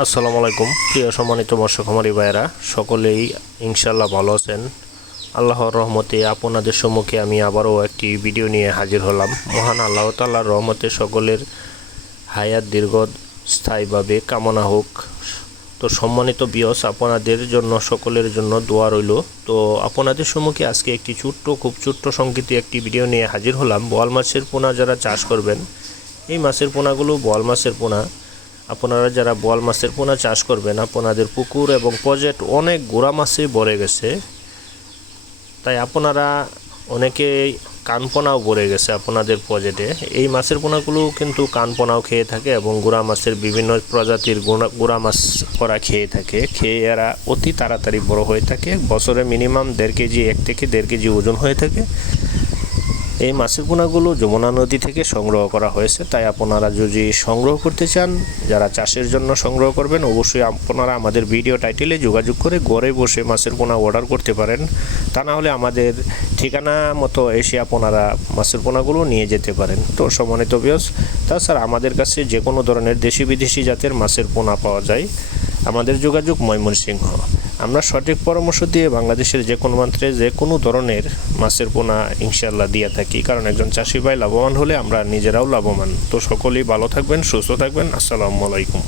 আসসালামু আলাইকুম প্রিয় সম্মানিত মৎস্য খামারি ভাইয়েরা, সকলেই ইনশাল্লাহ ভালো আছেন। আল্লাহর রহমতে আপনাদের সম্মুখে আমি আবারও একটি ভিডিও নিয়ে হাজির হলাম। মহান আল্লাহ তাআলার রহমতে সকলের হায়াত দীর্ঘস্থায়ীভাবে কামনা হোক। তো সম্মানিত ভিউয়ার্স, আপনাদের জন্য সকলের জন্য দোয়া রইল। তো আপনাদের সম্মুখে আজকে একটি খুব ছোট্ট সংক্ষিপ্ত একটি ভিডিও নিয়ে হাজির হলাম। বোয়াল মাছের পোনা যারা চাষ করবেন, এই মাছের পোনাগুলো বোয়াল মাছের পোনা। আপনারা যারা বোয়াল মাছের পোনা চাষ করবেন, আপনাদের পুকুর এবং প্রজেক্ট অনেক গোড়া মাছে ভরে গেছে। তাই আপনারা অনেকেই কানপোনাও ভরে গেছে আপনাদের প্রজেক্টে। এই মাছের পোনাগুলো কিন্তু কানপোনাও খেয়ে থাকে এবং গোড়া মাছের বিভিন্ন প্রজাতির গোড়া মাছ করা খেয়ে থাকে। খেয়ে এরা অতি তাড়াতাড়ি বড় হয়ে থাকে। বছরে মিনিমাম 1.5 কেজি 1 থেকে 1.5 কেজি ওজন হয়ে থাকে। এই মাছের পোনাগুলো যমুনা নদী থেকে সংগ্রহ করা হয়েছে। তাই আপনারা যদি সংগ্রহ করতে চান, যারা চাষের জন্য সংগ্রহ করবেন, অবশ্যই আপনারা আমাদের ভিডিও টাইটেলে যোগাযোগ করে ঘরে বসে মাছের পোনা অর্ডার করতে পারেন। তা না হলে আমাদের ঠিকানা মতো এসে আপনারা মাছের পোনাগুলো নিয়ে যেতে পারেন। তো সম্মানিত ভিউয়ার্স, তাছাড়া আমাদের কাছে যে কোনো ধরনের দেশি বিদেশি জাতের মাছের পোনা পাওয়া যায়। আমাদের যোগাযোগ ময়মনসিংহ। আমরা সঠিক পরামর্শ দিয়ে বাংলাদেশের যে কোনো মাত্রে যে কোনো ধরনের মাছের পোনা ইনশাল্লাহ দিয়ে থাকি, কারণ একজন চাষি ভাই লাভবান হলে আমরা নিজেরাও লাভবান। তো সকলেই ভালো থাকবেন, সুস্থ থাকবেন। আসসালামু আলাইকুম।